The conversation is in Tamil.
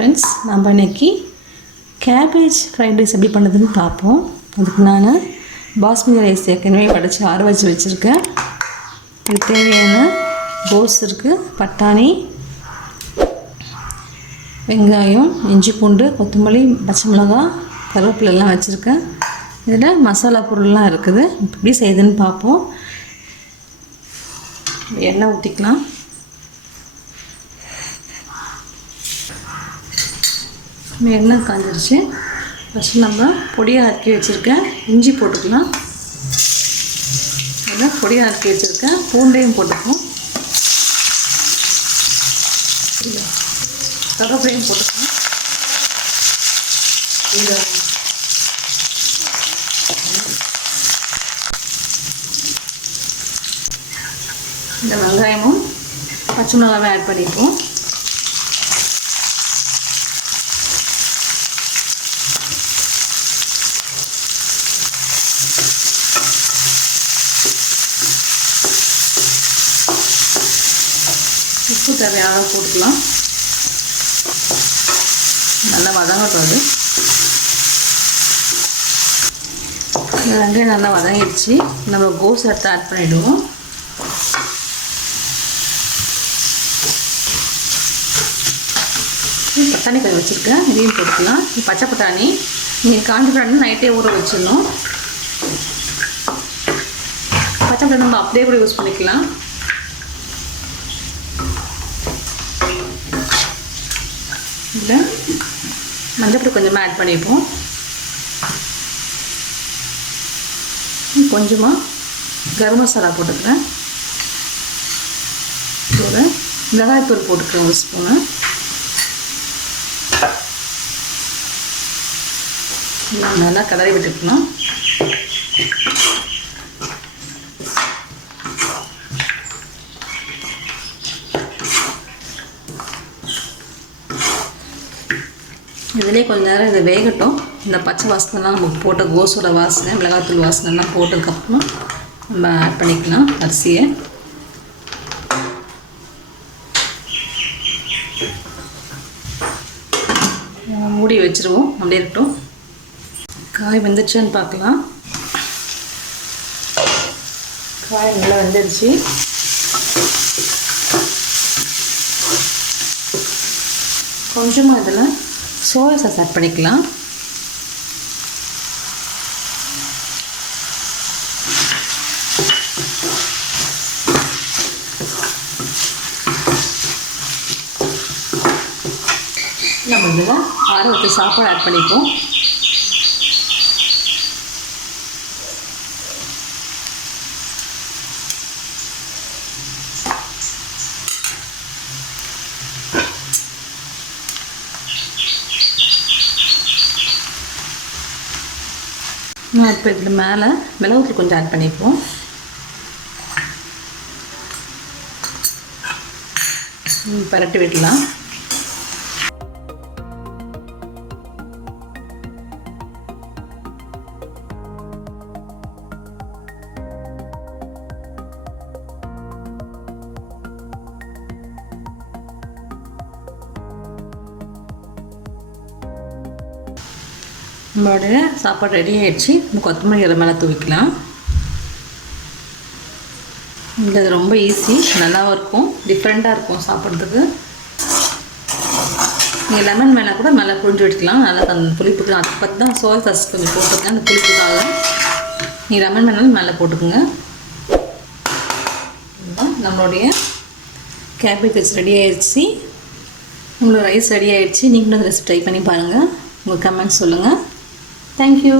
ஃப்ரெண்ட்ஸ், நம்ம இன்றைக்கி கேபேஜ் ஃப்ரைட் ரைஸ் எப்படி பண்ணுறதுன்னு பார்ப்போம். அதுக்கு நான் பாஸ்மதி ரைஸ் ஏற்கனவே வடித்து ஆற வச்சு வச்சுருக்கேன். இதுக்கு தேவையான கோஸ் இருக்குது, பட்டாணி, வெங்காயம், இஞ்சி பூண்டு, கொத்தமல்லி, பச்சை மிளகாய், கருவேப்பிலெல்லாம் வச்சுருக்கேன். இதில் மசாலா பொருள்லாம் இருக்குது. எப்படி செய்யுதுன்னு பார்ப்போம். எண்ணெய் ஊற்றிக்கலாம். எண்ணெய் காஞ்சிருச்சு. ஃபஸ்ட்டு நம்ம பொடியாக அரைக்கி வச்சுருக்கேன் இஞ்சி போட்டுக்கலாம். அதில் பொடியாக அரைக்கி வச்சுருக்கேன் பூண்டையும் போட்டுக்கலாம். கருவேப்பிலையும் போட்டுக்கலாம். இந்த வெங்காயமும் பச்சை மிளகாவும் ஆட் பண்ணிப்போம். உப்பு தேவையான போட்டுக்கலாம். நல்லா வதங்கக்கூடாது. இந்த வெங்காயம் நல்லா வதங்கிடுச்சு. நம்ம கோஸ் எடுத்து ஆட் பண்ணிவிடுவோம். பட்டாணி கொஞ்சம் வச்சுருக்கேன், இதையும் போட்டுக்கலாம். பச்சை பட்டாணி நீங்கள் காஞ்ச பட்டாணி நைட்டே ஊற வச்சிடணும். பச்சை பட்டாணி நம்ம அப்படியே கூட யூஸ் பண்ணிக்கலாம். இதில் மஞ்சள் கொஞ்சமாக ஆட் பண்ணிப்போம். கொஞ்சமாக கரம் மசாலா போட்டுக்கிறேன். இதோட மிளகாய்த்தூள் போட்டுக்கிறேன் ஒரு ஸ்பூனு. நல்லா கலரி விட்டுக்கலாம். இதிலே கொஞ்ச நேரம் இதை வேகட்டும். இந்த பச்சை வாசனைலாம் நம்ம போட்ட கோஸோட வாசனை, மிளகாத்தூள் வாசனைலாம் போட்டதுக்கப்புறம் நம்ம ஆட் பண்ணிக்கலாம் அரிசியை. மூடி வச்சுருவோம், அப்படியே இருக்கட்டும். காய் வெந்துச்சுன்னு பார்க்கலாம். காய் நல்லா வெந்துடுச்சு. கொஞ்சமாக இதில் சோயா சாஸ் ஆட் பண்ணிக்கலாம். நம்ம இதில் ஆற வச்சு சாப்பாடு ஆட் பண்ணிப்போம். இப்போ இதில் மேலே மிளகுத்தூள் கொஞ்சம் ஆட் பண்ணிப்போம். பரட்டி விடலாம். நம்மளுடைய சாப்பாடு ரெடி ஆகிடுச்சு. நம்ம கொத்தமல்லி இலை மேலே தூவிக்கலாம். இது ரொம்ப ஈஸி, நல்லாவும் இருக்கும், டிஃப்ரெண்ட்டாக இருக்கும் சாப்பிட்றதுக்கு. நீங்கள் லெமன் மேலே கூட மேலே புழிஞ்சு விட்டுக்கலாம். நல்லா அந்த புளிப்புக்கு அதை பற்றி தான் சோயா சாஸ் கொஞ்சம் போட்டுருக்கேன். அந்த புளிப்புக்காக நீங்கள் லெமன் மேலே மேலே போட்டுக்குங்க. நம்மளுடைய கேபேஜ் ரைஸ் ரெடி ஆகிடுச்சு. உங்களோட ரைஸ் ரெடி ஆகிடுச்சு. நீங்களும் அந்த ரெசிபி ட்ரை பண்ணி பாருங்கள். உங்கள் கமெண்ட்ஸ் சொல்லுங்கள். Thank you.